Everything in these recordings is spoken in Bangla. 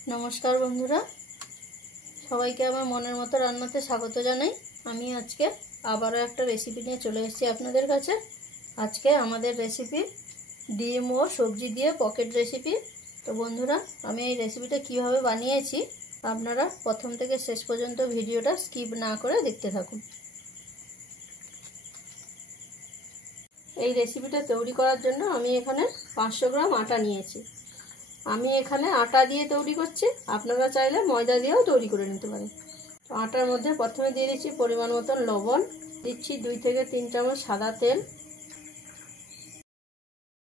नमस्कार बंधुरा सबाइके आमार मनेर मतो रान्नाते स्वागत जानाई। आमी आजके आबारो एकटा रेसिपि निये चले एसेछि आपनादेर काछे। आजके आमादेर रेसिपि डिम ओ सब्जी दिये पकेट रेसिपि। तो बंधुरा आमी एई रेसिपिटा किभाबे बानिয়েছি आपनारा प्रथम थेके शेष पर्यन्त भिडियोटा स्किप ना करे देखते थाकुन। এই রেসিপিটা তৈরি করার জন্য আমি এখানে 500 গ্রাম আটা নিয়েছি। আমি এখানে আটা দিয়ে তৈরি করছি, আপনারা চাইলে ময়দা দিয়েও তৈরি করে নিতে পারেন। তো আটার মধ্যে প্রথমে দিয়ে দিচ্ছি পরিমাণ মতো লবণ, দিচ্ছি 2 থেকে 3 চামচ সাদা তেল,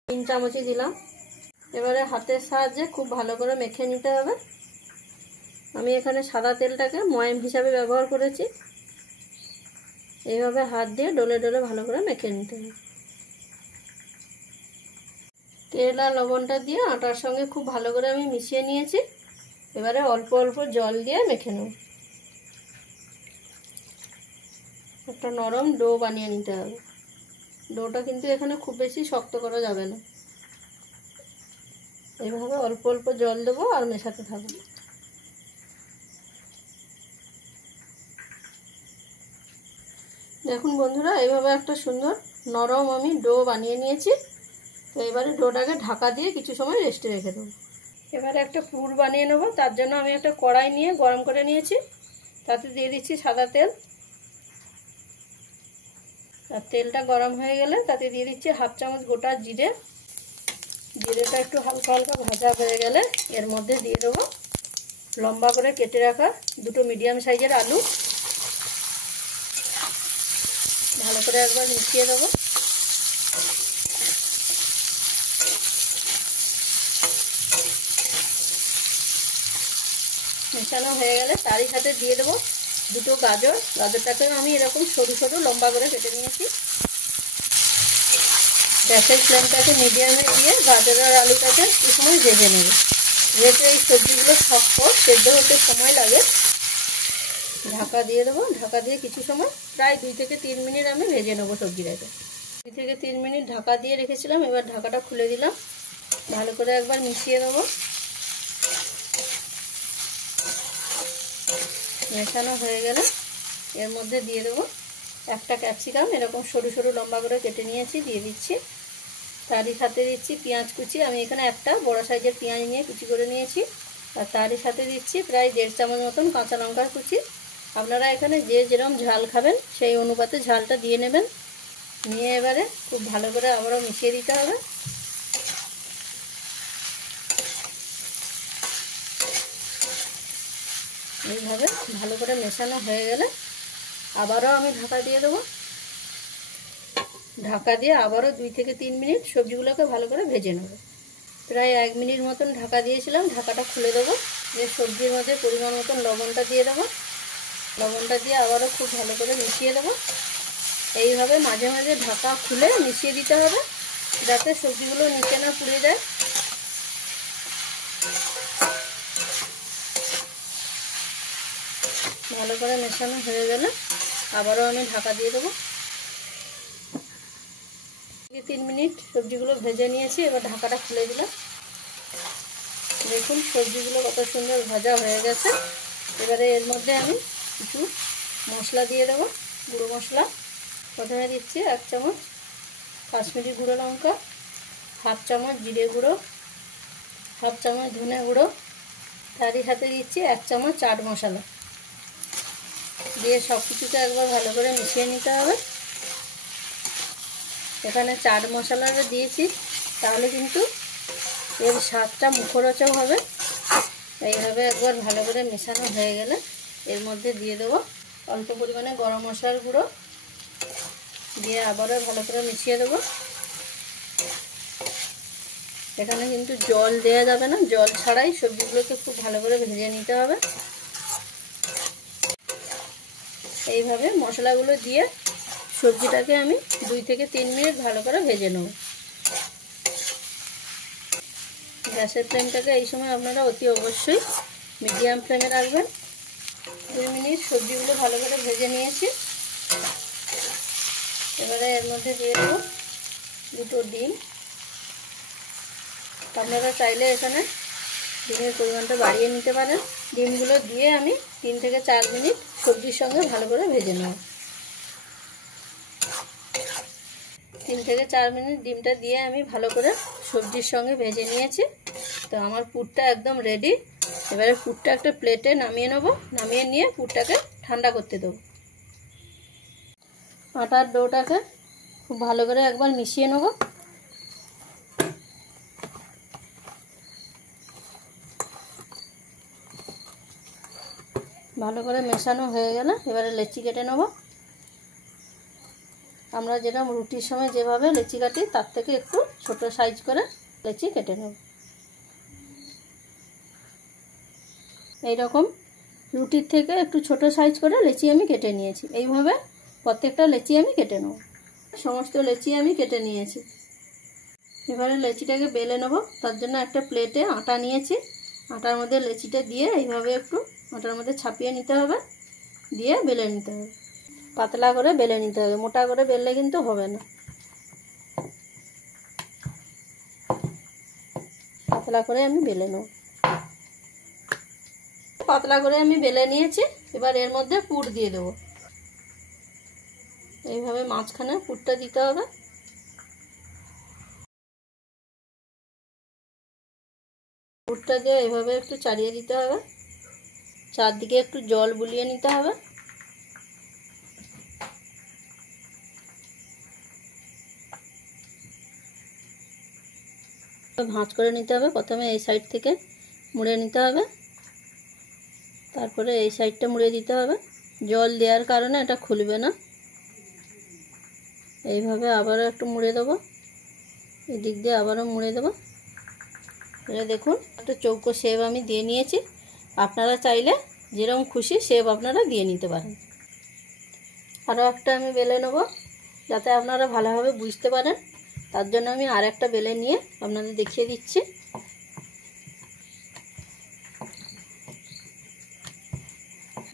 3 চামচই দিলাম। এবারে হাতের সাহায্যে খুব ভালো করে মেখে নিতে হবে। আমি এখানে সাদা তেলটাকে ময়াম হিসাবে ব্যবহার করেছি। এইভাবে হাত দিয়ে ডলে ডলে ভালো করে মেখে নিতে হবে। তেল আর লবণটা দিয়ে আটার সঙ্গে খুব ভালো করে আমি মিশিয়ে নিয়েছি। এবারে অল্প অল্প জল দিয়ে মেখে নেব। একটা নরম ডো বানিয়ে নিতে হবে। ডোটা কিন্তু এখানে খুব বেশি শক্ত করা যাবে না। এইভাবে অল্প অল্প জল দেবো আর মেশাতে থাকবো। দেখুন বন্ধুরা, এইভাবে একটা সুন্দর নরম আমি ডো বানিয়ে নিয়েছি। তো এবারে ডোটাকে ঢাকা দিয়ে কিছু সময় রেস্টে রেখে দেবো। এবারে একটা পুর বানিয়ে নেব। তার জন্য আমি একটা কড়াই নিয়ে গরম করে নিয়েছি। তাতে দিয়ে দিচ্ছি সাদা তেল। আর তেলটা গরম হয়ে গেলে তাতে দিয়ে দিচ্ছি হাফ চামচ গোটা জিরে। জিরেটা একটু হালকা হালকা ভাজা হয়ে গেলে এর মধ্যে দিয়ে দেবো লম্বা করে কেটে রাখা দুটো মিডিয়াম সাইজের আলু। ভালো করে একবার মিশিয়ে দেবো। মেশানো হয়ে গেলে তারই সাথে দিয়ে দেবো দুটো গাজর। গাজরটাকে আমি এরকম সরু সরু লম্বা করে কেটে নিয়েছি। গ্যাসের ফ্লেমটাকে মিডিয়ামে দিয়ে গাজর আর আলুটাকে একটু সময় ভেজে নেব। যেহেতু এই সবজিগুলো শক্ত, সেদ্ধ হতে সময় লাগে। ঢাকা দিয়ে দেবো। ঢাকা দিয়ে কিছু সময় প্রায় 2 থেকে 3 মিনিট আমি ভেজে নেবো সবজিটাকে। 2 থেকে 3 মিনিট ঢাকা দিয়ে রেখেছিলাম। এবার ঢাকাটা খুলে দিলাম। ভালো করে একবার মিশিয়ে দেবো। মেশানো হয়ে গেলে এর মধ্যে দিয়ে দেবো একটা ক্যাপসিকাম এরকম সরু সরু লম্বা করে কেটে নিয়েছি, দিয়ে দিচ্ছি। তারই সাথে দিচ্ছি পেঁয়াজ কুচি। আমি এখানে একটা বড় সাইজের পেঁয়াজ নিয়ে কুচি করে নিয়েছি। আর তারই সাথে দিচ্ছি প্রায় 1.5 চামচ মতন কাঁচা লঙ্কার কুচি। আপনারা এখানে যে যেরকম ঝাল খাবেন সেই অনুপাতে ঝালটা দিয়ে নেবেন। নিয়ে এবারে খুব ভালো করে আবারও মিশিয়ে দিতে হবে। এইভাবে ভালো করে মেশানো হয়ে গেলে আবারও আমি ঢাকা দিয়ে দেবো। ঢাকা দিয়ে আবারও 2 থেকে 3 মিনিট সবজিগুলোকে ভালো করে ভেজে নেব। প্রায় 1 মিনিট মতন ঢাকা দিয়েছিলাম। ঢাকাটা খুলে দেবো। দিয়ে সবজির মধ্যে পরিমাণ মতন লবণটা দিয়ে দেবো। লবণটা দিয়ে আবারও খুব ভালো করে মিশিয়ে দেবো। এইভাবে মাঝে মাঝে ঢাকা খুলে মিশিয়ে দিতে হবে যাতে সবজিগুলো নিচে না পুড়ে যায়। ভালো করে মেশানো হয়ে গেলে আবারও আমি ঢাকা দিয়ে দেবো। 3 মিনিট সবজিগুলো ভেজে নিয়েছি। এবার ঢাকাটা খুলে দিলাম। দেখুন সবজিগুলো কত সুন্দর ভাজা হয়ে গেছে। এবারে এর মধ্যে আমি কিছু মশলা দিয়ে দেবো। গুঁড়ো মশলা প্রথমে দিচ্ছি 1 চামচ কাশ্মীরি গুঁড়ো লঙ্কা, হাফ চামচ জিরে গুঁড়ো, হাফ চামচ ধনে গুঁড়ো। তারই সাথে দিচ্ছি 1 চামচ চাট মশলা। দিয়ে সব কিছুকে একবার ভালো করে মিশিয়ে নিতে হবে। এখানে চাট মশলাটা দিয়েছি, তাহলে কিন্তু এর স্বাদটা মুখরোচক হবে। এইভাবে একবার ভালো করে মেশানো হয়ে গেলে এর মধ্যে দিয়ে দেবো অল্প পরিমাণে গরম মশলার গুঁড়ো। দিয়ে আবারও ভালো করে মিশিয়ে দেবো। এখানে কিন্তু জল দেওয়া যাবে না। জল ছাড়াই সবজিগুলোকে খুব ভালো করে ভেজে নিতে হবে। এইভাবে মশলাগুলো দিয়ে সবজিটাকে আমি 2 থেকে 3 মিনিট ভালো করে ভেজে নেব। গ্যাসের ফ্লেমটাকে এই সময় আপনারা অতি অবশ্যই মিডিয়াম ফ্লেমে রাখবেন। 2 মিনিট সবজিগুলো ভালো করে ভেজে নিয়েছি। এবারে এর মধ্যে দিয়ে দেবো দুটো ডিম। আপনারা চাইলে এখানে ডিমের পরিমাণটা বাড়িয়ে নিতে পারেন। ডিমগুলো দিয়ে আমি 3 থেকে 4 মিনিট সবজির সঙ্গে ভালো করে ভেজে নেব। 3 থেকে 4 মিনিট ডিমটা দিয়ে আমি ভালো করে সবজির সঙ্গে ভেজে নিয়েছি। তো আমার পুরটা একদম রেডি। এবারে পুরটা একটা প্লেটে নামিয়ে নেব। নামিয়ে নিয়ে পুরটাকে ঠান্ডা করতে দেবো। আটার ডোটাকে খুব ভালো করে একবার মিশিয়ে নেব। ভালো করে মেশানো হয়ে গেলে এবারে লেচি কেটে নেব। আমরা যেরকম রুটির সময় যেভাবে লেচি কাটি তার থেকে একটু ছোট সাইজ করে লেচি কেটে নেব। এইরকম রুটির থেকে একটু ছোট সাইজ করে লেচি আমি কেটে নিয়েছি। এইভাবে প্রত্যেকটা লেচি আমি কেটে নেব। সমস্ত লেচি আমি কেটে নিয়েছি। এবারে লেচিটাকে বেলে নেব। তার জন্য একটা প্লেটে আটা নিয়েছি। আটার মধ্যে লেচিটা দিয়ে এইভাবে একটু আটার মধ্যে ছাপিয়ে নিতে হবে, দিয়ে বেলে নিতে হবে। পাতলা করে বেলে নিতে হবে, মোটা করে বেললে কিন্তু হবে না। পাতলা করে আমি বেলে নেব। পাতলা করে আমি বেলে নিয়েছি। এবার এর মধ্যে পুর দিয়ে দেবো। এইভাবে মাঝখানে পুরটা দিতে হবে। পুরটা দিয়ে এইভাবে একটু চাড়িয়ে দিতে হবে। চারদিকে একটু জল বুলিয়ে নিতে হবে। ভাঁজ করে নিতে হবে। প্রথমে এই সাইড থেকে মুড়ে নিতে হবে, তারপরে এই সাইডটা মুড়ে দিতে হবে। জল দেওয়ার কারণে এটা খুলবে না। এইভাবে আবারও একটু মুড়ে দেবো। এই দিক দিয়ে আবারও মুড়ে দেবো। এটা দেখুন একটা চৌকো শেপ আমি দিয়ে নিয়েছি। আপনারা চাইলে যেরকম খুশি শেপ আপনারা দিয়ে নিতে পারেন। আরও একটা আমি বেলে নেব যাতে আপনারা ভালোভাবে বুঝতে পারেন। তার জন্য আমি আর একটা বেলে নিয়ে আপনাদের দেখিয়ে দিচ্ছি।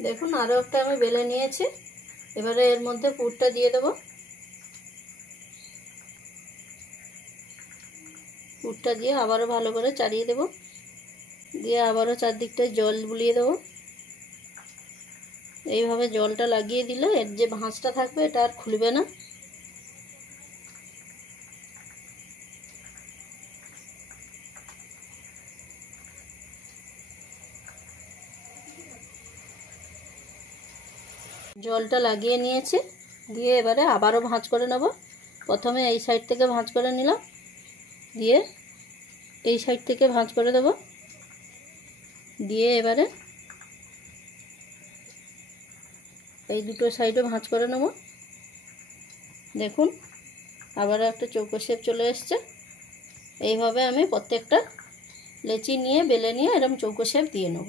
দেখুন আরও একটা আমি বেলে নিয়েছি। এবারে এর মধ্যে পুরটা দিয়ে দেবো। পুরটা দিয়ে আবারও ভালো করে চাড়িয়ে দেব। দিয়ে আবারও চারদিকটায় জল বুলিয়ে দেবো। এইভাবে জলটা লাগিয়ে দিলে এর যে ভাঁজটা থাকবে এটা আর খুলবে না। জলটা লাগিয়ে নিয়েছি। দিয়ে এবারে আবারও ভাঁজ করে নেব। প্রথমে এই সাইড থেকে ভাঁজ করে নিলাম, দিয়ে এই সাইড থেকে ভাঁজ করে দেব। দিয়ে এবারে এই দুটো সাইডে ভাঁজ করে নেব। দেখুন আবারও একটা চৌকো শেপ চলে এসছে। এইভাবে আমি প্রত্যেকটা লেচি নিয়ে বেলে নিয়ে এরকম চৌকো শেপ দিয়ে নেব।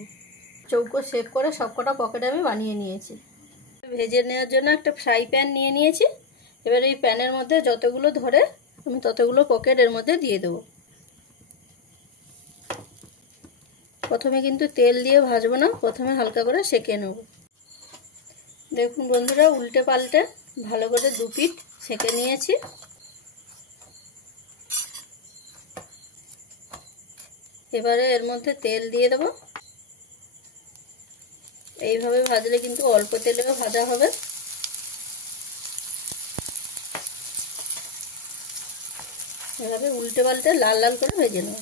চৌকো শেপ করে সবকটা পকেট আমি বানিয়ে নিয়েছি। ভেজে নেওয়ার জন্য একটা ফ্রাই প্যান নিয়ে নিয়েছি। এবার এই প্যানের মধ্যে যতগুলো ধরে আমি ততগুলো পকেট এর মধ্যে দিয়ে দেবো। প্রথমে কিন্তু তেল দিয়ে ভাজবো না, প্রথমে হালকা করে সেঁকে নেব। দেখুন বন্ধুরা উল্টে পাল্টে ভালো করে 2 পিঠ সেঁকে নিয়েছি। এবারে এর মধ্যে তেল দিয়ে দেবো। এইভাবে ভাজলে কিন্তু অল্প তেলেও ভাজা হবে। এভাবে উল্টে পাল্টে লাল লাল করে ভেজে নেব।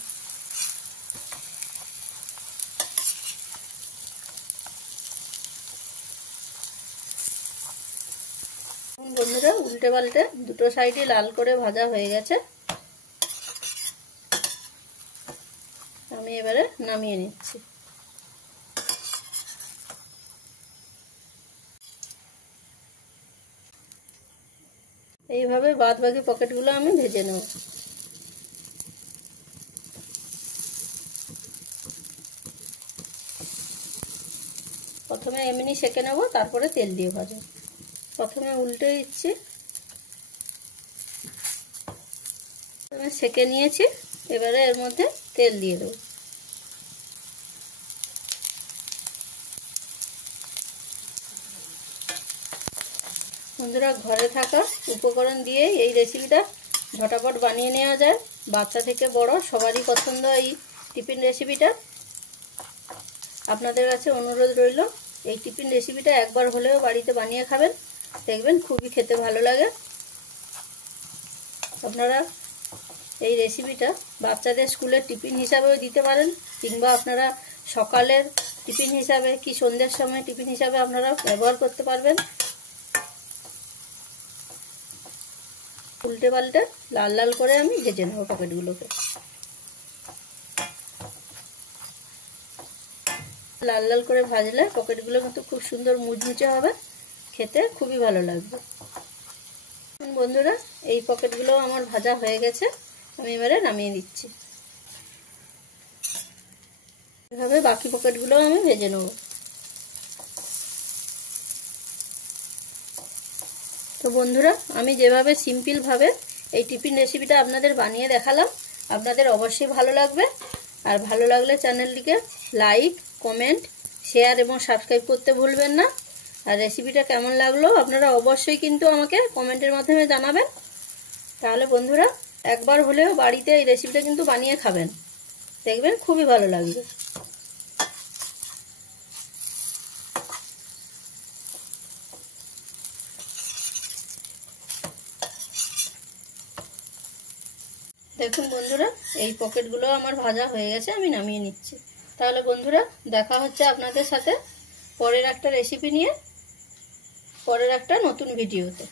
বন্ধুরা উল্টে পাল্টে দুটো সাইডই লাল করে ভাজা হয়ে গেছে। আমি এবারে নামিয়ে নিচ্ছি। এইভাবে বাদ বাকি পকেটগুলো আমি ভেজে নেব। প্রথমে এমনি সেঁকে নেব, তারপরে তেল দিয়ে ভাজবো। প্রথমে উল্টে দিচ্ছি। সেঁকে নিয়েছি। এবারে এর মধ্যে তেল দিয়ে দেবো। বন্ধুরা ঘরে থাকা উপকরণ দিয়ে এই রেসিপিটা ঝটাপট বানিয়ে নেওয়া যায়। বাচ্চা থেকে বড় সবারই পছন্দ এই টিফিন রেসিপিটা। আপনাদের কাছে অনুরোধ রইল এই টিফিন রেসিপিটা একবার হলেও বাড়িতে বানিয়ে খাবেন, দেখবেন খুবই খেতে ভালো লাগে। আপনারা এই রেসিপিটা বাচ্চাদের স্কুলের টিফিন হিসাবেও দিতে পারেন, কিংবা আপনারা সকালের টিফিন হিসাবে কি সন্ধ্যের সময় টিফিন হিসাবে আপনারা ব্যবহার করতে পারবেন। উল্টে পাল্টে লাল লাল করে আমি ভেজে নেব পকেটগুলোকে। লাল লাল করে ভাজলে পকেটগুলো কিন্তু খুব সুন্দর মুচমুচে হবে, খেতে খুবই ভালো লাগবে। বন্ধুরা, এই পকেটগুলো আমার ভাজা হয়ে গেছে, আমি এবারে নামিয়ে দিচ্ছি। এভাবে বাকি পকেটগুলো আমি ভেজে নেব। তো বন্ধুরা, আমি যেভাবে সিম্পলভাবে এই টিফিন রেসিপিটা আপনাদের বানিয়ে দেখালাম, আপনাদের অবশ্যই ভালো লাগবে। আর ভালো লাগলে চ্যানেলটিকে লাইক, কমেন্ট, শেয়ার এবং সাবস্ক্রাইব করতে ভুলবেন না। আর রেসিপিটা কেমন লাগলো আপনারা অবশ্যই কিন্তু আমাকে কমেন্টের মাধ্যমে জানাবেন। তাহলে বন্ধুরা, একবার হলেও বাড়িতে এই রেসিপিটা কিন্তু বানিয়ে খাবেন, দেখবেন খুবই ভালো লাগবে। দেখুন বন্ধুরা, এই পকেটগুলো আমার ভাজা হয়ে গেছে, আমি নামিয়ে নিচ্ছি। তাহলে বন্ধুরা, দেখা হচ্ছে আপনাদের সাথে পরের একটা রেসিপি নিয়ে, পরের একটা নতুন ভিডিওতে।